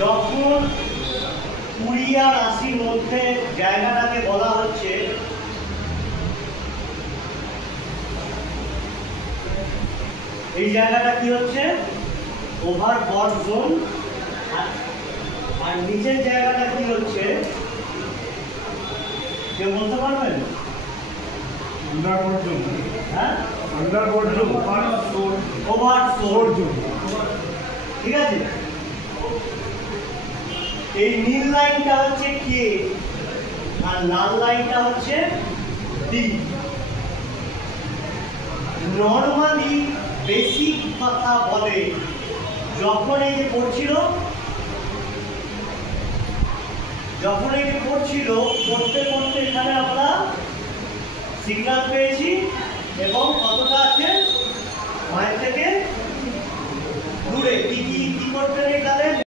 যখন 20 আর 80 মধ্যে জায়গাটাকে বলা হচ্ছে এই জায়গাটা কি হচ্ছে ওভারবট জোন, আর নিচের জায়গাটা কি হচ্ছে কেউ বলতে পারবেন? আন্ডারবট জোন। হ্যাঁ, আন্ডারবট জোন, ওভারফ্লো জোন। ঠিক আছে, এই নীল লাইনটা হচ্ছে কে আর লাল লাইনটা হচ্ছে ডি। নরমালি বেসিক কথা বলে যখন এই যে পড়ছিল পড়তে পড়তে এখানে আমরা সিগন্যাল পেয়েছি এবং কতটা আছে মায়ের থেকে দূরে কি করতে নেই তাহলে